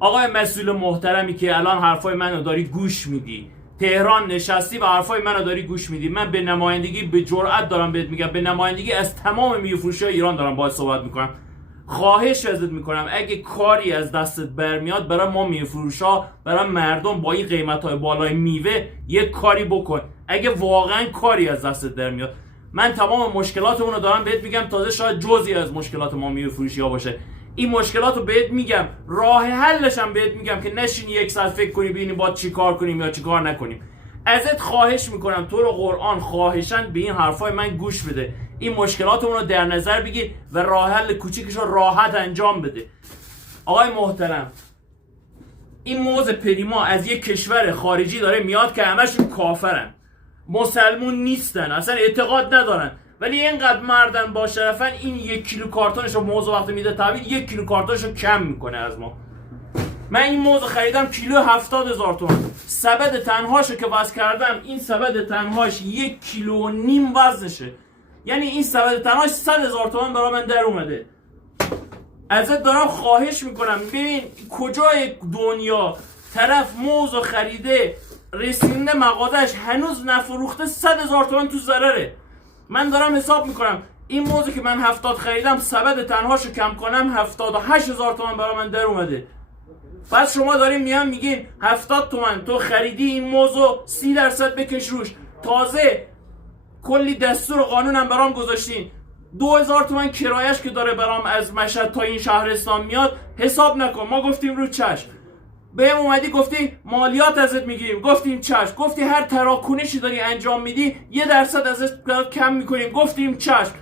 آقای مسئول محترمی که الان حرفای منو داری گوش میدی، تهران نشستی و حرفای منو داری گوش میدی، من به نمایندگی به جرئت دارم بهت میگم، به نمایندگی از تمام میوه‌فروشای ایران دارم باهات صحبت میکنم، خواهش ازت میکنم اگه کاری از دستت برمیاد برای ما میوه‌فروشا، برای مردم با این قیمتای بالای میوه یک کاری بکن. اگه واقعا کاری از دستت در میاد، من تمام مشکلاتمون رو دارم بهت میگم، تازه شاید جزئی از مشکلات ما میوه‌فروشی‌ها باشه. این مشکلات رو بهت میگم، راه حلش هم بهت میگم که نشینی یک ساعت فکر کنی ببینی باید چی کار کنیم یا چی کار نکنیم. ازت خواهش میکنم تو رو قرآن خواهشن به این حرفای من گوش بده، این مشکلاتمون رو در نظر بگیر و راه حل کوچیکش رو راحت انجام بده. آقای محترم، این موز پریما از یک کشور خارجی داره میاد که همشون کافرن، مسلمون نیستن، اصلا اعتقاد ندارن، ولی اینقدر مردن با شرفن این 1 کیلو کارتونش رو موز وقتی میده تحویل 1 کیلو کارتونش رو کم میکنه از ما. من این موز خریدم کیلو 70,000 تومان، سبد تنهاشو که وزن کردم، این سبد تنهاش 1 کیلو و نیم وزنشه، یعنی این سبد تنهاش 100,000 تومان برای من در اومده. ازت دارم خواهش میکنم ببین کجای دنیا طرف موزو خریده رسیده مغازش هنوز نفروخته 100,000 تومان تو ضرره. من دارم حساب میکنم این موزو که من 70 خریدم سبد تنهاشو کم کنم 78,000 تومان برای من در اومده. پس شما داریم میگین 70 تومان تو خریدی این موزو 30% بکش روش، تازه کلی دستور و قانون هم برام گذاشتین، 2,000 تومان کرایش که داره برام از مشهد تا این شهرستان میاد حساب نکن. ما گفتیم رو چشم، بهم اومدی گفتی مالیات ازت میگیریم، گفتیم چشم، گفتی هر تراکنشی داری انجام میدی 1% ازت کم میکنیم، گفتیم چشم.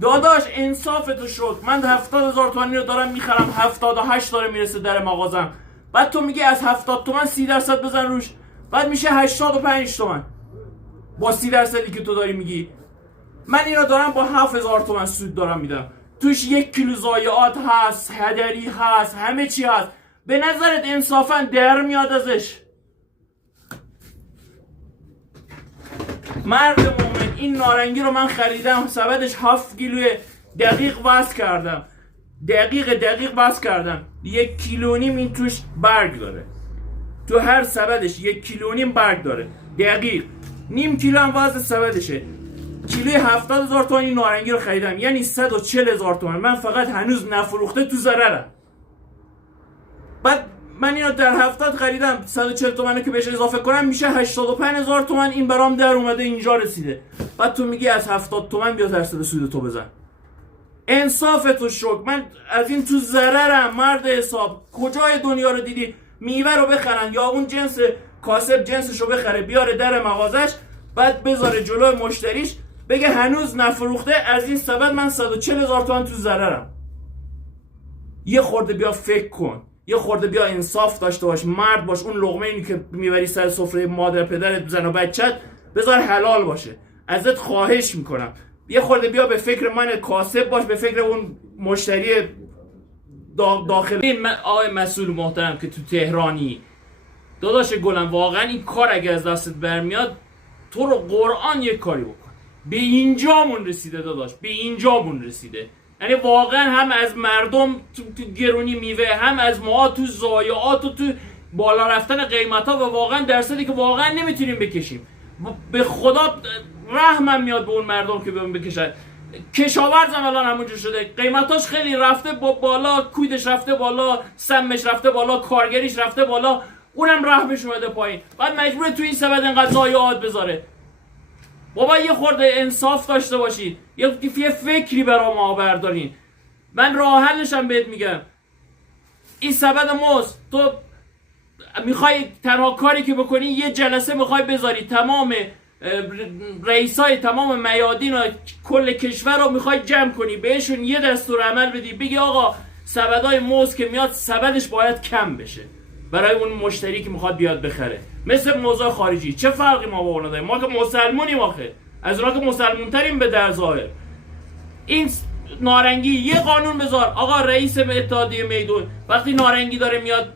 داداش انصافتو شد، من 70,000 تومانی رو دارم میخرم 78 داره میرسه در مغازم، بعد تو میگی از 70 تومن 30% بزن روش، بعد میشه 85 تومن با 30% که تو داری میگی. من اینو دارم با 7,000 تومن سود دارم میدم، توش 1 کیلو ضایعات هست، هدری هست، همه چی هست. به نظرت انصافا در میاد ازش؟ مرد مومن این نارنگی رو من خریدم سبدش 7 کیلو دقیق وزن کردم، دقیق وزن کردم، 1 کیلو نیم این توش برگ داره، تو هر سبدش 1 کیلو نیم برگ داره دقیق، نیم کیلو هم وزن سبدشه. کیلوی 70,000 تومان این نارنگی رو خریدم، یعنی 140,000 تومان من فقط هنوز نفروخته تو ضررم. بعد من اینو در 70 خریدم، 140 تومن که بهش اضافه کنم میشه 85,000 تومن، این برام در اومده اینجا رسیده. بعد تو میگی از 70 تومن بیا درصد سود تو بزن. انصافتو شک، من از این تو ضررم مرد حساب. کجای دنیا رو دیدی میوه رو بخرن یا اون جنس کاسب جنسش رو بخره بیاره در مغازش، بعد بذاره جلوی مشتریش بگه هنوز نفروخته، از این سبد من 140,000 تومن تو ضررم. یه خورده بیا فکر کن، یه خورده بیا انصاف داشته باش، مرد باش. اون لقمه اینی که میبری سر سفره مادر پدرت زن و بچت بذار حلال باشه، ازت خواهش میکنم. یه خورده بیا به فکر من کاسب باش، به فکر اون مشتری داخلی. آقای مسئول محترم که تو تهرانی، داداش گلم واقعا این کار اگه از دستت برمیاد تو رو قرآن یک کاری بکن. به اینجامون رسیده داداش، به اینجامون رسیده، یعنی واقعا هم از مردم تو گرونی میوه، هم از ما تو ضایعات و تو بالا رفتن قیمت ها، و واقعا درصدی که واقعا نمیتونیم بکشیم. به خدا رحمم میاد به اون مردم که بهمون بکشن. کشاورزم الان همونجور شده، قیمتاش خیلی رفته بالا، کویدش رفته بالا، سمش رفته بالا، کارگریش رفته بالا، اونم رحمش اومده پایین، بعد مجبوره تو این سبد اینقدر ضایعات بذاره. بابا یه خورده انصاف داشته باشید، یه فکری برای ما بردارین. من راه حلش هم بهت میگم، این سبد موز تو میخوای تنها کاری که بکنی یه جلسه میخوای بذاری تمام رئیسای تمام میادین و کل کشور رو میخوای جمع کنی، بهشون یه دستور عمل بدی، بگی آقا سبدای موز که میاد سبدش باید کم بشه برای اون مشتری که میخواد بیاد بخره. مثل موزای خارجی چه فرقی ما با اونا داریم؟ ما که مسلمونیم، آخه از اونا که مسلمون تریم به در ظاهر. این نارنگی یه قانون بذار، آقا رئیس اتحادیه میدون وقتی نارنگی داره میاد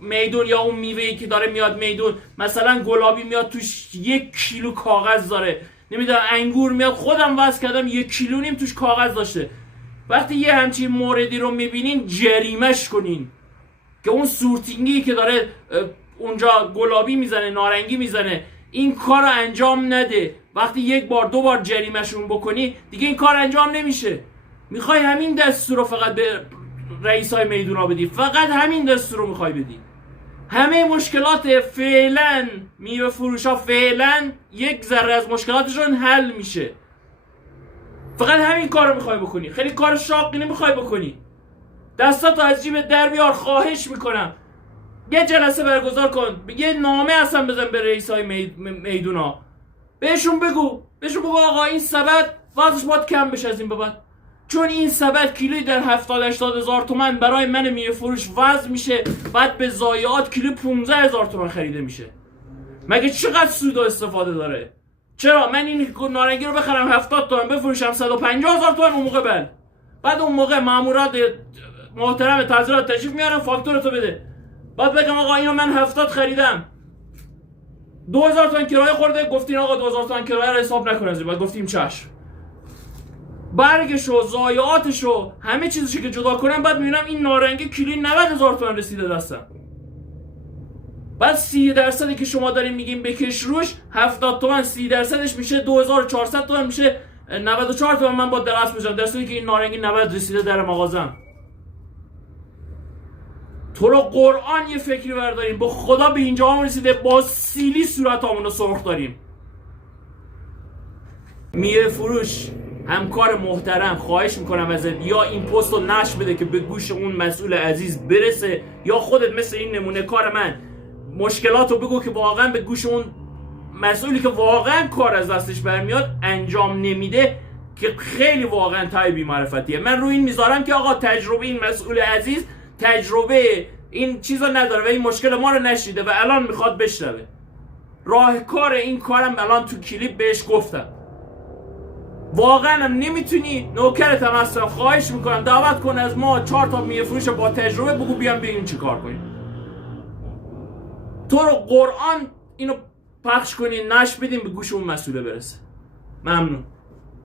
میدون یا اون میوه‌ای که داره میاد میدون، مثلا گلابی میاد توش 1 کیلو کاغذ داره، نمیدونم انگور میاد، خودم وزن کردم 1 کیلو نیم توش کاغذ داشته. وقتی یه همچین موردی رو میبینین جریمش کنین، که اون سورتینگی که داره اونجا گلابی میزنه نارنگی میزنه این کار رو انجام نده. وقتی یک بار دو بار جریمهشون بکنی دیگه این کار انجام نمیشه. میخوای همین دستور رو فقط به رئیسای میدونا بدی، فقط همین دستور رو میخوای بدی. همه مشکلات فعلا میوه فروش ها فعلا یک ذره از مشکلاتشون حل میشه. فقط همین کار رو میخوای بکنی. خیلی کار شاقی نمیخوای بکنی. دستاتو از جیب در بیار، خواهش میکنم. یه جلسه برگزار کن، یه نامه اصلا بزن به رئیسای میدونا، بهشون بگو آقا این سبد وضعش باید کم بشه از این به بعد، چون این سبد کیلویی در 70-80 هزار تومن برای من میوه فروش وضع میشه، بعد به ضایعات کیلو 15 هزار تومن خریده میشه. مگه چقدر سود و استفاده داره؟ چرا من این نارنگی رو بخرم 70 تومن بفروشم 150 هزار تومن؟ اون موقع بعد اون موقع مامورات محترم تعذیرات تشریف میارن فاکتورتو بده، بعد بگم آقا اینو من 70 خریدم 2000 تومن کرایه خورده، گفتین آقا 2000 تومن کرایه رو حساب نکن از این، بعد گفتیم چشم. برگشو، ضایعاتشو، همه چیزشو که جدا کنم، بعد میبینم این نارنگی کیلویی 90,000 تومن رسیده دستم. بعد 30% که شما دارین میگیم بکش روش 70 تومن، 30%ش میشه 2400 تومن، میشه 94 تومن من با درست میشم، در صورتی که این نارنگی 90 رسیده در مغازم. تو رو قرآن یه فکری برداریم، با خدا به اینجا هم رسیده با سیلی صورت همونو سرخ داریم. میوه فروش همکار محترم، خواهش میکنم ازت یا این پست رو نشر بده که به گوش اون مسئول عزیز برسه، یا خودت مثل این نمونه کار من مشکلات رو بگو که واقعا به گوش اون مسئولی که واقعا کار از دستش برمیاد انجام نمیده، که خیلی واقعا تای بی‌معرفتیه. من روی این میذارم که آقا تجربه این مسئول عزیز تجربه این چیزا نداره و این مشکل ما رو نشیده و الان میخواد بشنوه. راهکار این کارم الان تو کلیپ بهش گفتم. واقعا هم نمیتونی، نوکرتم هستم، خواهش میکنم دعوت کن از ما 4 تا میوه فروش با تجربه، بگو بیام ببینیم چی کار کنیم. تو رو قرآن اینو پخش کنین، نشر بدیم به گوش اون مسئوله برسه. ممنون.